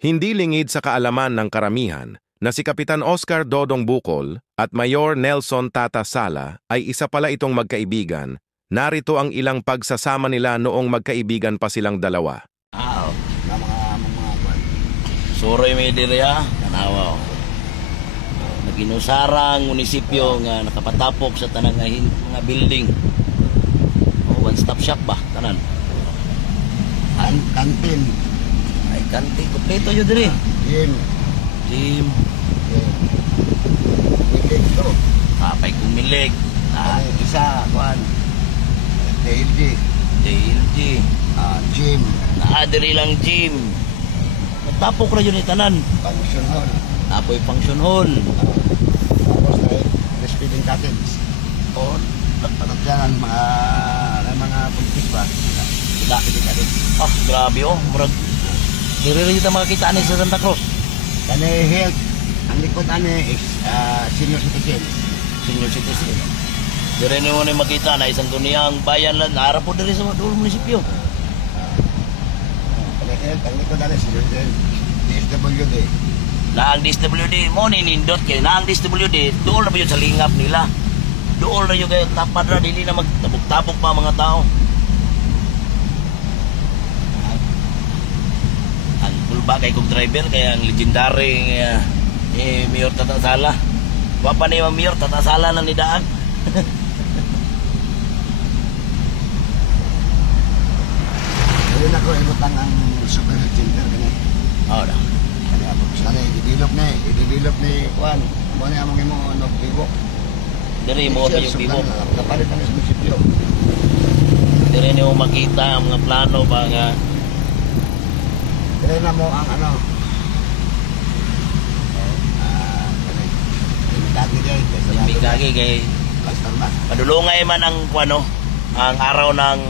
Hindi lingid sa kaalaman ng karamihan na si Kapitan Oscar Dodong Bukol at Mayor Nelson Tata Sala ay isa pala itong magkaibigan. Narito ang ilang pagsasama nila noong magkaibigan pa silang dalawa. Na mga Suroy may diriya, tanawa. Naginusarang munisipyo nga nakapatapok sa tanang mga building. One-stop shop ba? Tanan. Kantin. Ay, kantin. Kompleto yun diri. Gym. Gym. Milig to. Papay kumilig. Isa, kuhan. DLG. DLG. Gym. Diri lang gym. Natapok na yun ni tanan. Function hall. Apoy function hall. Tapos na breastfeeding cottage. O, Patot dyan ang mga buntis ba? Breastfeeding cottage. grabe murag. Diri rin kita makakita ni sa Santa Cruz. Kani health. Ang likod is senior citizen. Senior citizen. Diri ni mo ni makita na isang duniyang bayan lang. Harap po diri sa dulo munisipyo. Kani health. Ang likod senior citizen. DSWD. Na ang DSWD mo ninindot kay na ang DSWD doon na ba yun sa lingap nila. Doon na yun kayo tapad na dili na magtabok-tabok pa mga tao. Ang kulba kay kong driver kaya ang legendary Mayor Tata Sala. Wa pa ni Mayor Tata Sala nang nidaan. Ayun ako ibutang ang super health center kani. Da. Sana i-develop ni Juan. Mo ni among imo nagbibo. Diri mo yung bibok. Kapalit ang munisipyo. Diri ni mo makita ang mga plano ba nga. Dili na mo ang ano. Bigagi kay padulungay man ang kuano ang araw ng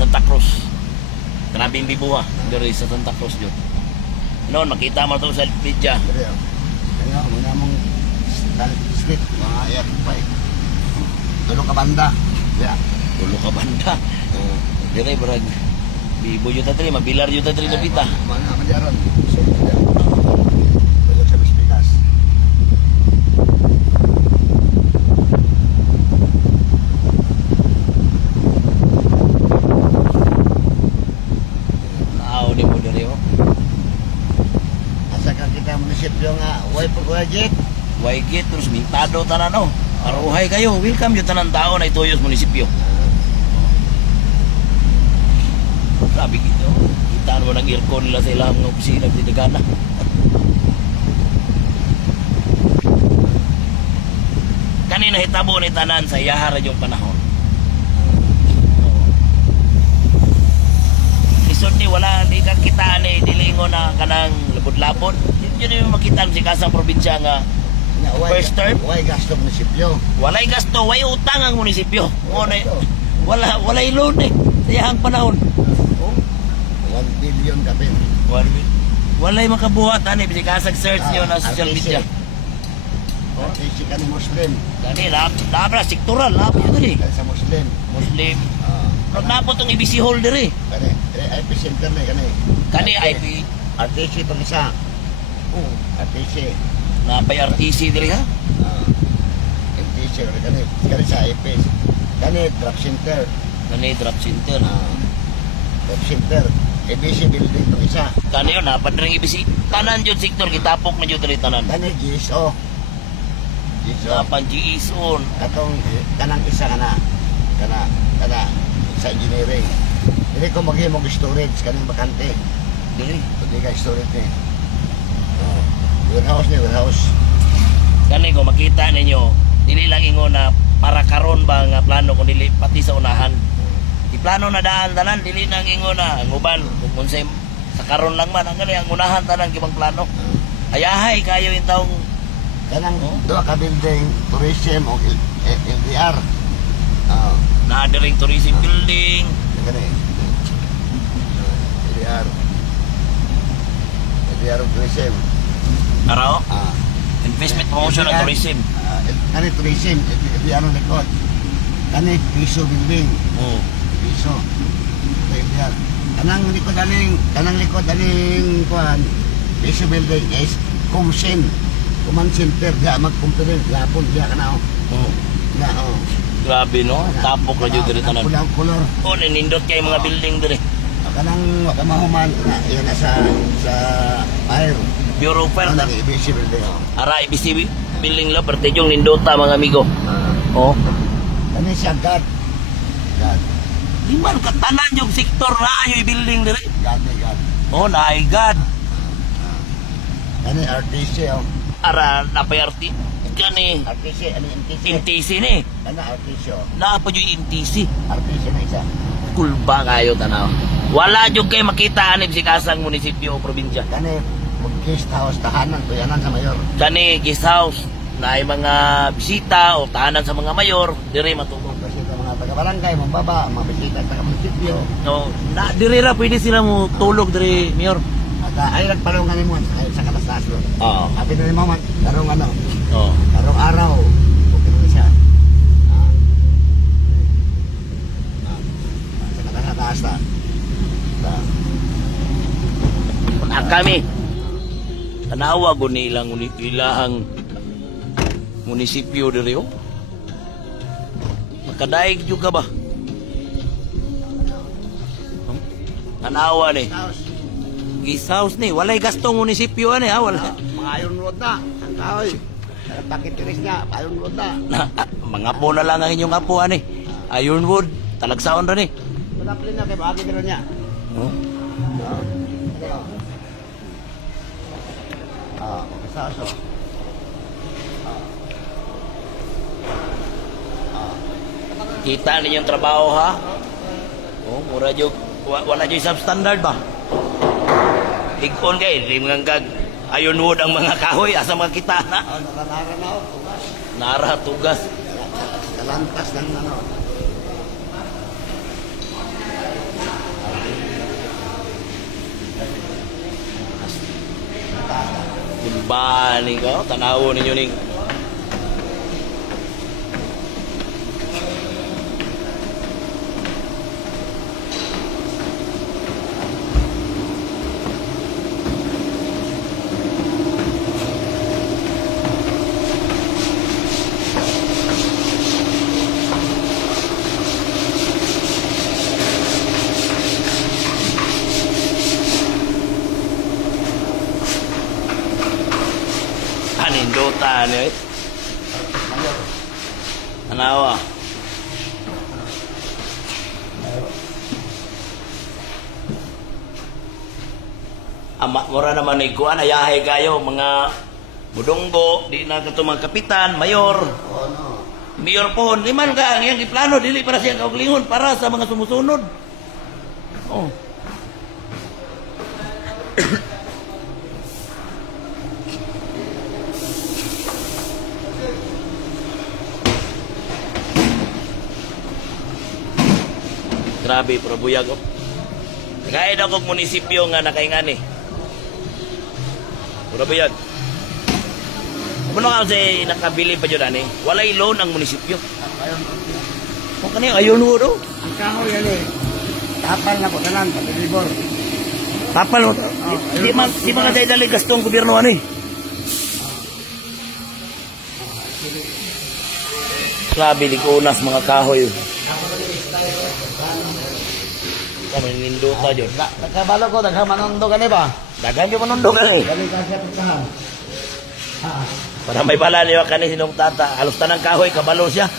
Santa Cruz. Grabing bibuha diri sa Santa Cruz jud. Noon makita mo to sa media. Kaya muna mong street mga airpay. Tulong ka banda. Yeah. Tulo ka banda. Dire brad. Bibo yun tatri, mabilar yun tatri na pita. Mga madyaron. Tulog sa Bispigas. Naaw di mo dire mo. Asa ka kita munisipyo nga, way pag-wajit. Waigit terus mintado tanan no. Aruhay kayo, welcome yung tanan tao na ituyos munisipyo. Grabe gitu. Kita mo ng aircon nila sa ilang opisina di Dagana. Kanina hitabo ni tanan sa iyahara yung panahon. Isod ni wala di kang kita ni dilingo na kanang labod-labod. Yun yung makita si kasang probinsya nga first term. Way gasto munisipyo. Walay gasto, way utang ang munisipyo. Walay loan sa iyahang panahon. 1 billion kapin. Walay makabuhat ani bisig kasag search niyo na social media. RTC ka ni Muslim. Kani labra sektoral lab yun diri. Sa Muslim. Muslim. Pag napot ang IBC holder eh. Kani, IP center na kani. Kani IP. RTC itong isa. RTC. Napay RTC diri ha? RTC kani. Kani sa IP. Kani drop center. Kani drop center. Drop center. ABC building itong isa. Kani yun napad ring IBC. Tanan yun sektor kitapok na yun diri tanan. Kani GSO. Napan GSO. Katong kanang isa kana sa engineering. Hindi ko maghimog storage kanang bakante. Dili. Hindi ka storage ni. Warehouse. Kani ko makita ninyo, dili lang ingon na para karon ba nga plano kung dili pati sa unahan. Di plano na daan tanan dili nang ingon na ang uban kung sa karon lang man ang gani ang unahan tanan gibang plano. Ayahay kayo yung taong kanang duha ka building tourism o LDR. na diring tourism building. Kani. LDR tourism. Araw? Investment promotion and tourism. Kani tourism, LDR ang likod. Kani piso building. Piso. LDR. Kanang likod aning kuan Issue building is Kumsin. Command center, diya mag-conference, yapon, diya ka na o. Oh. Na o. Grabe no, tapok na dyan dito tanan. Pulang color. Oh, ninindot kay mga building diri. Kanang wakamahuman, yan na sa fire. Bureau of Fire Ano na. na issue building o. Ara, ibisi building la, parte yung nindota mga amigo. Oh. Ano siya, God. God. Di man katanan yung sektor na ayo building diri. God ni God. Oh, naay God. Ano yung RTC o. Ara, napayarti. Gani, RTC, ano yung MTC? MTC ni. Ano RTC o. Naapa yung MTC. RTC na isa. Kulba kayo tanaw. Wala jud kay makita anib si kasang munisipyo o probinsya. Kani, guest house, tahanan, tuyanan sa mayor. Kani guest house na ay mga bisita o tahanan sa mga mayor, dire matulog. Kasi sa mga taga-barangay, mababa, mga bisita sa munisipyo. No, na dire ra pwede sila mo tulog dire, mayor. At ay nagpalungan ni mo, ay sa kalastas lo. Oo. Happy na ni Mamat, karong ano, Oh. karong araw, okay na siya. Sa nakataas na. Kami tanawa ko nilang ilahang munisipyo diri oh. Makadaig juga ba? Tanawa ni. Guest house ni, walay gastong munisipyo ani ha, wala. Mga ayon road na, ang kahoy. Pakitiris niya, ayon road na. Mga po na lang ang inyong apo ani. Ironwood, talagsaon ra ni. Madapli na kay bagay dito niya. Oh. Kasaso. Kita ninyo yung trabaho ha? Oh, mura jud wala jud substandard ba? Igon kay di mga gag ironwood ang mga kahoy asa makita na. Naranara na ako. Nara tugas. Kalantas ng ano. Kulbani ko, tanawo ninyo ning anindota ni. Tanawa. Ama mura naman ni kuan ayahay kayo mga budonggo di na katumang kapitan, mayor. Oh no. Mayor po, liman ka ang iyang iplano dili para siyang kauglingon para sa mga sumusunod. Oh. Grabe, pero buyag ko. Nagaid ako munisipyo nga nakaingani. Puro buyag. Kung ka kasi nakabili pa dyan, walay loan ang munisipyo. Kung kanina, ayun mo do. Ang kahoy yan eh. Tapal na po na lang, pag-deliver. Tapal mo. Di mga dahil gastong gobyerno ano eh. Grabe, likunas mga kahoy. Kami ninduta dyan. Nagkabalo ko, nagkamanondo ka ba? Dagan yung manundo ka eh. Galing ka siya pagkahan. Para may bala niyo ka ni sinong tata. Halos tanang kahoy, kabalo siya.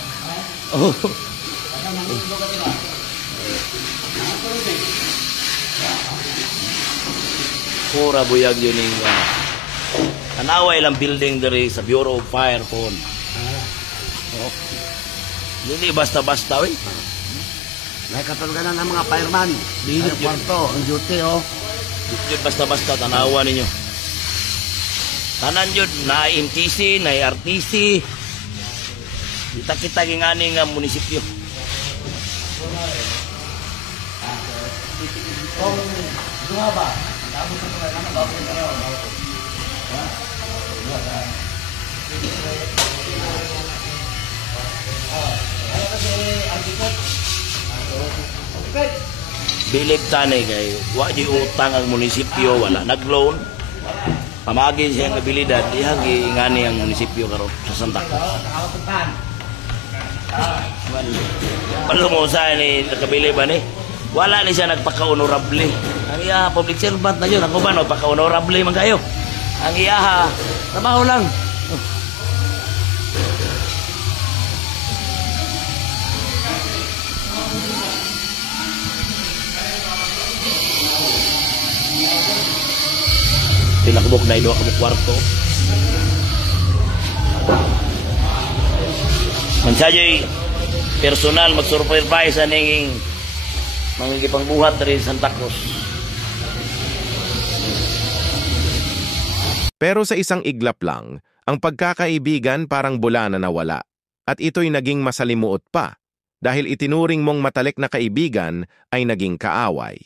Oh. Pura buyag yun yung anaway lang building diri sa Bureau of Fire phone. Oh. Hindi basta-basta eh. May katulganan ng mga fireman. Dili Ang kwarto, ang duty oh. Yun basta-basta tanawa ninyo. Tanan yun, na MTC, na RTC. Kita-kita gingani nga munisipyo. Kung duha ba? Tapos sa mga ano ba? Bilib tanay kay wa di utang ang munisipyo, wala nag-loan. pamagin siya ang abilidad, iyang ingani ang munisipyo karon sa Santa Cruz. Palumo sa ni nakabili ba ni? Wala ni siya nagpaka-honorable. Ang iya public servant na yun. Ako ba no, paka-honorable man kayo. Ang iya trabaho lang. Tinakbok na ilo ako kwarto. Mansayay personal mag-supervise aning mangigipangbuhat rin Santa Cruz. Pero sa isang iglap lang, ang pagkakaibigan parang bula na nawala. At ito'y naging masalimuot pa dahil itinuring mong matalik na kaibigan ay naging kaaway.